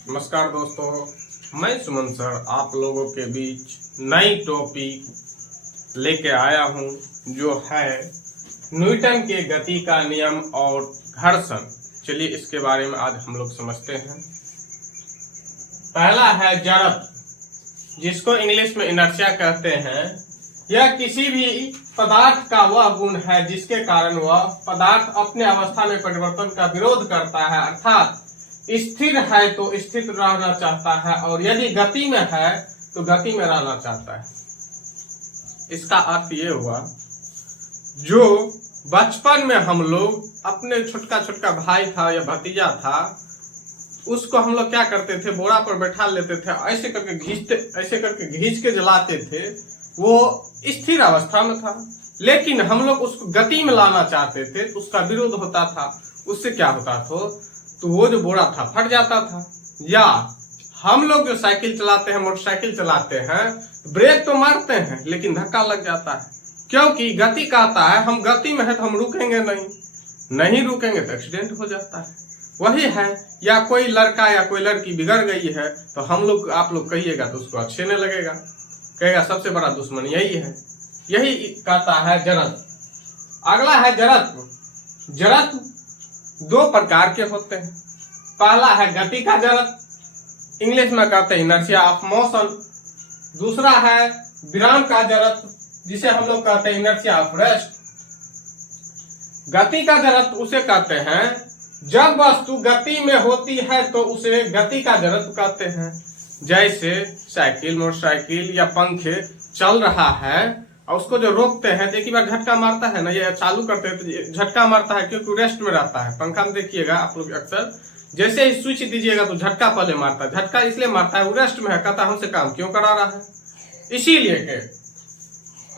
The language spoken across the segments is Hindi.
नमस्कार दोस्तों, मैं सुमन सर आप लोगों के बीच नई टॉपिक लेके आया हूं जो है न्यूटन के गति का नियम और घर्षण। चलिए इसके बारे में आज हम लोग समझते हैं। पहला है जड़त्व, जिसको इंग्लिश में इनर्शिया कहते हैं। यह किसी भी पदार्थ का वह गुण है जिसके कारण वह पदार्थ अपने अवस्था में परिवर्तन का विरोध करता है, अर्थात स्थिर है तो स्थिर रहना चाहता है और यदि गति में है तो गति में रहना चाहता है। इसका अर्थ ये हुआ, जो बचपन में हम लोग अपने छोटका छोटका भाई था या भतीजा था, उसको हम लोग क्या करते थे, बोरा पर बैठा लेते थे, ऐसे करके घींच के जलाते थे। वो स्थिर अवस्था में था, लेकिन हम लोग उसको गति में लाना चाहते थे तो उसका विरोध होता था। उससे क्या होता था, तो वो जो बोरा था फट जाता था। या हम लोग जो साइकिल चलाते हैं, मोटरसाइकिल चलाते हैं, ब्रेक तो मारते हैं लेकिन धक्का लग जाता है, क्योंकि गति कहता है हम गति में है तो हम रुकेंगे नहीं रुकेंगे तो एक्सीडेंट हो जाता है। वही है, या कोई लड़का या कोई लड़की बिगड़ गई है तो हम लोग आप लोग कहिएगा तो उसको अच्छे नहीं लगेगा, कहेगा सबसे बड़ा दुश्मन यही है। यही कहता है जड़त्व। अगला है जड़त्व। जड़त्व दो प्रकार के होते हैं। पहला है गति का जड़त्व, इंग्लिश में कहते हैं इनर्शिया ऑफ मोशन। दूसरा है विराम का जड़त्व, जिसे हम लोग कहते हैं इनर्शिया ऑफ रेस्ट। गति का जड़त्व उसे कहते हैं जब वस्तु गति में होती है तो उसे गति का जड़त्व कहते हैं। जैसे साइकिल, मोटरसाइकिल या पंखे चल रहा है और उसको जो रोकते हैं तो एक ही बार झटका मारता है ना, ये चालू करते हैं तो झटका मारता है क्योंकि रेस्ट में रहता है। पंखा में देखिएगा आप लोग अक्सर, जैसे ही स्विच दीजिएगा तो झटका पहले मारता है। झटका इसलिए मारता है, वो रेस्ट में है, कहता है हमसे काम क्यों करा रहा है, इसीलिए के।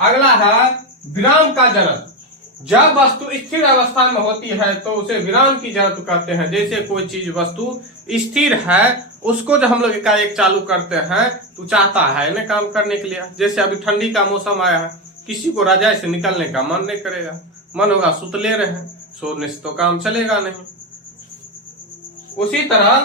अगला है विराम का जड़त्व। जब वस्तु स्थिर अवस्था में होती है तो उसे विराम की जड़त्व कहते हैं। जैसे कोई चीज वस्तु स्थिर है, उसको जो हम लोग एकाएक चालू करते हैं तो चाहता है ना काम करने के लिए। जैसे अभी ठंडी का मौसम आया है, किसी को रजाई से निकलने का मन नहीं करेगा, मन होगा सुतले रहे, सोने से तो काम चलेगा नहीं। उसी तरह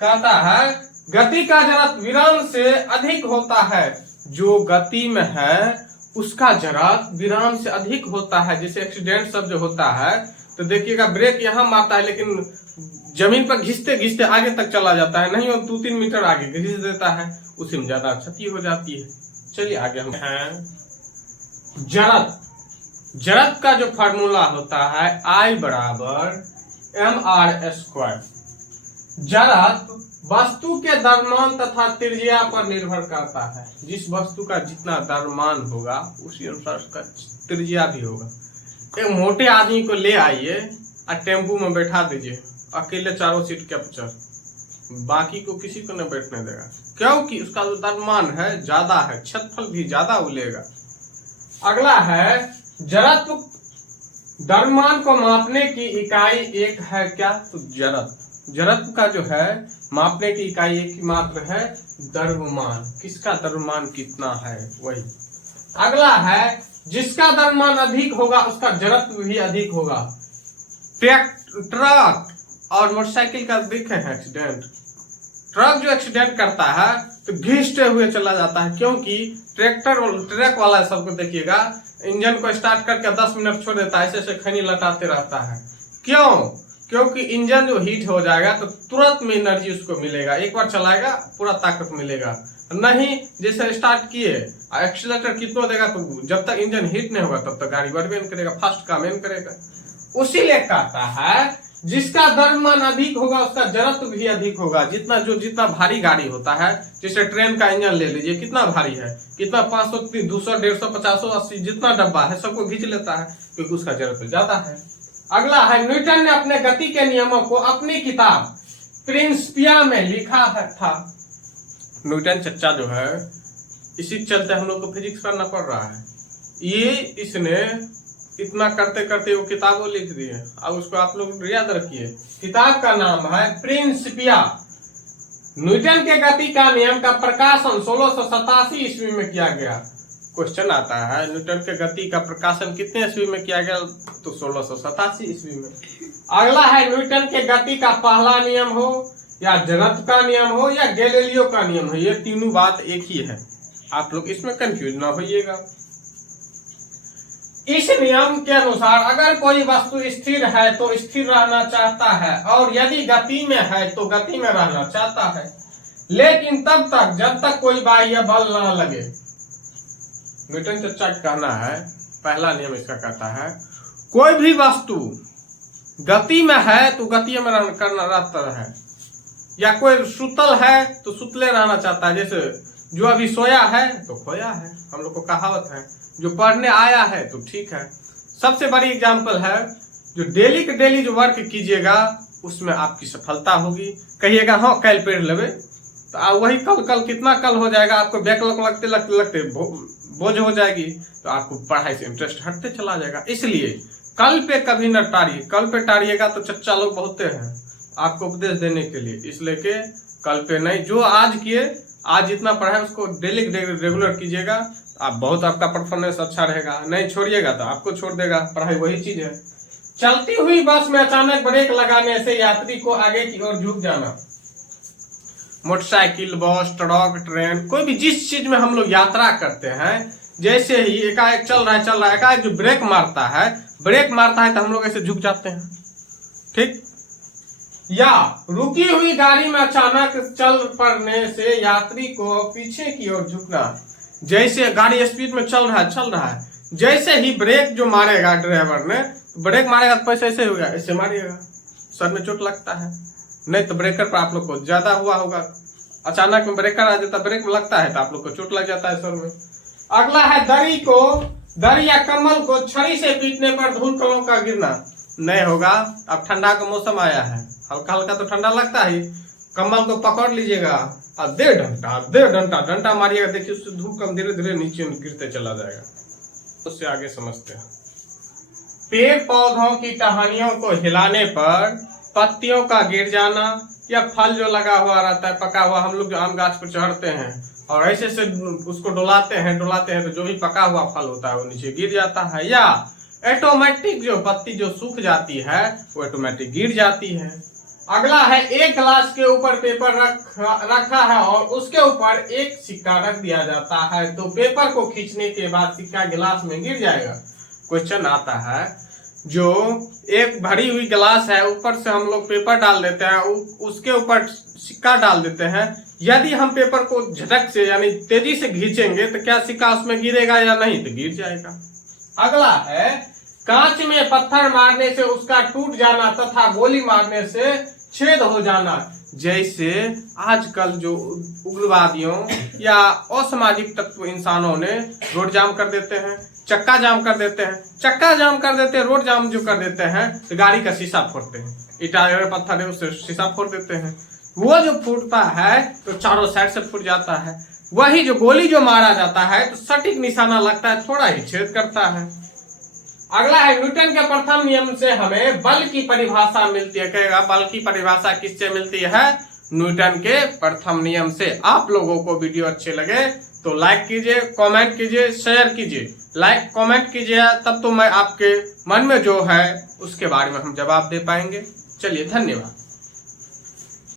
कहता है गति का जड़त्व विराम से अधिक होता है। जो गति में है उसका जड़त्व विराम से अधिक होता है। जैसे एक्सीडेंट सब जो होता है तो देखिएगा ब्रेक यहाँ मारता है लेकिन जमीन पर घिसते घिसते आगे तक चला जाता है, नहीं 2-3 मीटर आगे घिस देता है, उसी में ज्यादा क्षति हो जाती है। चलिए आगे हम हैं जड़त्व। जड़त्व का जो फार्मूला होता है I बराबर mr²। जड़त्व वस्तु के द्रव्यमान तथा त्रिज्या पर निर्भर करता है। जिस वस्तु का जितना द्रव्यमान होगा उसी अनुसार उसका त्रिज्या भी होगा। एक मोटे आदमी को ले आइए और टेम्पू में बैठा दीजिए, अकेले चारों सीट कैप्चर, बाकी को किसी को नहीं बैठने देगा, क्योंकि उसका जो द्रव्यमान है ज्यादा है, क्षेत्रफल भी ज्यादा उलेगा। अगला है जड़त्व। द्रव्यमान को मापने की इकाई एक है क्या, तो जड़त्व। जड़त्व का जो है मापने की इकाई एक ही मात्र है, द्रव्यमान। किसका द्रव्यमान कितना है वही। अगला है जिसका द्रव्यमान अधिक होगा उसका जड़त्व भी अधिक होगा। ट्रक और मोटरसाइकिल का देखे हैं एक्सीडेंट, ट्रक जो एक्सीडेंट करता है तो घिसते हुए चला जाता है, क्योंकि ट्रक वाला सबको देखिएगा इंजन को स्टार्ट करके 10 मिनट छोड़ देता है, ऐसे खैनी लटाते रहता है। क्यों? क्योंकि इंजन जो हीट हो जाएगा तो तुरंत में एनर्जी उसको मिलेगा, एक बार चलाएगा पूरा ताकत मिलेगा। नहीं जैसे स्टार्ट किए एक्सीलरेटर कितना देगा तो जब तक इंजन हीट नहीं होगा तब तक गाड़ी बढ़बे नहीं करेगा, फास्ट काम नहीं करेगा। उसी लिए कहता है जिसका द्रव्यमान अधिक होगा उसका जड़त्व भी अधिक होगा। जितना भारी गाड़ी होता है, जैसे ट्रेन का इंजन ले लीजिए, कितना भारी है, कितना 500, 200, 150, 50, 80 जितना डब्बा है सबको खींच लेता है, क्योंकि उसका जड़त्व ज्यादा है। अगला है न्यूटन ने अपने गति के नियमों को अपनी किताब प्रिंसिपिया में लिखा था। न्यूटन चच्चा जो है, इसी चलते हम लोग को फिजिक्स पढ़ना पड़ रहा है। ये इसने इतना करते करते वो किताबों लिख दी है, अब उसको आप लोग याद रखिए। किताब का नाम है प्रिंसिपिया। न्यूटन के गति का नियम का प्रकाशन 1687 ईस्वी में किया गया। क्वेश्चन आता है न्यूटन के गति का प्रकाशन कितने ईस्वी में किया गया, तो 1687 ईस्वी में। अगला है न्यूटन के गति का पहला नियम हो या जड़त्व का नियम हो या गैलीलियो का नियम हो, ये तीनों बात एक ही है। आप लोग इसमें कंफ्यूज ना होइएगा। इस नियम के अनुसार अगर कोई वस्तु स्थिर है तो स्थिर रहना चाहता है, और यदि गति में है तो गति में रहना चाहता है, लेकिन तब तक जब तक कोई बाह्य बल ना लगे। न्यूटन चर्चा कहना है, पहला नियम इसका कहता है कोई भी वस्तु गति में है तो गति में करना रहता है, या कोई सुतल है तो सुतले रहना चाहता है। जैसे जो अभी सोया है तो खोया है, हम लोग को कहावत है। जो पढ़ने आया है तो ठीक है। सबसे बड़ी एग्जांपल है, जो डेली के डेली जो वर्क कीजिएगा उसमें आपकी सफलता होगी। कहिएगा हाँ कल पढ़ लेवे, तो वही कल कितना कल हो जाएगा, आपको बैकलॉग लगते लगते लगते बोझ हो जाएगी, तो आपको पढ़ाई से इंटरेस्ट हटते चला जाएगा। इसलिए कल पे कभी न टारिए। कल पे टारिएगा तो चच्चा लोग बहुते हैं आपको उपदेश देने के लिए, इसलिए के कल पे नहीं। जो आज किए, आज जितना पढ़ाए उसको डेली रेगुलर कीजिएगा, आप बहुत आपका परफॉर्मेंस अच्छा रहेगा। नहीं छोड़िएगा तो आपको छोड़ देगा पढ़ाई, वही चीज है। चलती हुई बस में अचानक ब्रेक लगाने से यात्री को आगे की ओर झुक जाना। मोटरसाइकिल, बस, ट्रक, ट्रेन, कोई भी जिस चीज में हम लोग यात्रा करते हैं, जैसे ही एकाएक चल रहा है एकाएक जो ब्रेक मारता है तो हम लोग ऐसे झुक जाते हैं, ठीक। या रुकी हुई गाड़ी में अचानक चल पड़ने से यात्री को पीछे की ओर झुकना। जैसे गाड़ी स्पीड में चल रहा है, जैसे ही ब्रेक जो मारेगा ड्राइवर ने, ब्रेक मारेगा तो पैसे ऐसे होगा, ऐसे मारिएगा, सर में चोट लगता है। नहीं तो ब्रेकर पर आप लोग को ज्यादा हुआ होगा, अचानक में ब्रेकर आ जाता, ब्रेक में लगता है तो आप लोग को चोट लग जाता है सर में। अगला है दरी या कम्बल को छड़ी से पीटने पर धूल कणों का गिरना। नहीं होगा। अब ठंडा का मौसम आया है, हल्का हल्का तो ठंडा लगता है, कम्बल को पकड़ लीजिएगा और डेढ़ डंटा मारिएगा, देखिए उससे धूप कम धीरे धीरे नीचे गिरते चला जाएगा। उससे आगे समझते हैं। पेड़ पौधों की टहनियों को हिलाने पर पत्तियों का गिर जाना, या फल जो लगा हुआ रहता है पका हुआ, हम लोग जो आम गाछ पर चढ़ते हैं और ऐसे से उसको डुलाते हैं तो जो भी पका हुआ फल होता है वो नीचे गिर जाता है। या ऑटोमेटिक जो पत्ती जो सूख जाती है वो ऑटोमेटिक गिर जाती है। अगला है एक गिलास के ऊपर पेपर रखा है और उसके ऊपर एक सिक्का रख दिया जाता है, तो पेपर को खींचने के बाद सिक्का गिलास में गिर जाएगा। क्वेश्चन आता है, जो एक भरी हुई गिलास है ऊपर से हम लोग पेपर डाल देते हैं, उसके ऊपर सिक्का डाल देते हैं, यदि हम पेपर को झटक से यानी तेजी से खींचेंगे तो क्या सिक्का उसमें गिरेगा या नहीं, तो गिर जाएगा। अगला है कांच में पत्थर मारने से उसका टूट जाना तथा गोली मारने से छेद हो जाना। जैसे आजकल जो उग्रवादियों या असामाजिक तत्व इंसानों ने रोड जाम कर देते हैं, चक्का जाम कर देते हैं, रोड जाम जो कर देते हैं तो गाड़ी का शीशा फोड़ते हैं, ईटा पत्थर है उससे शीशा फोड़ देते हैं। वो जो फूटता है तो चारों साइड से फूट जाता है। वही जो गोली जो मारा जाता है तो सटीक निशाना लगता है, थोड़ा ही छेद करता है। अगला है न्यूटन के प्रथम नियम से हमें बल की परिभाषा मिलती है। कहेगा बल की परिभाषा किससे मिलती है? न्यूटन के प्रथम नियम से। आप लोगों को वीडियो अच्छे लगे तो लाइक कीजिए, कमेंट कीजिए, शेयर कीजिए। लाइक कमेंट कीजिए तब तो मैं आपके मन में जो है उसके बारे में हम जवाब दे पाएंगे। चलिए धन्यवाद।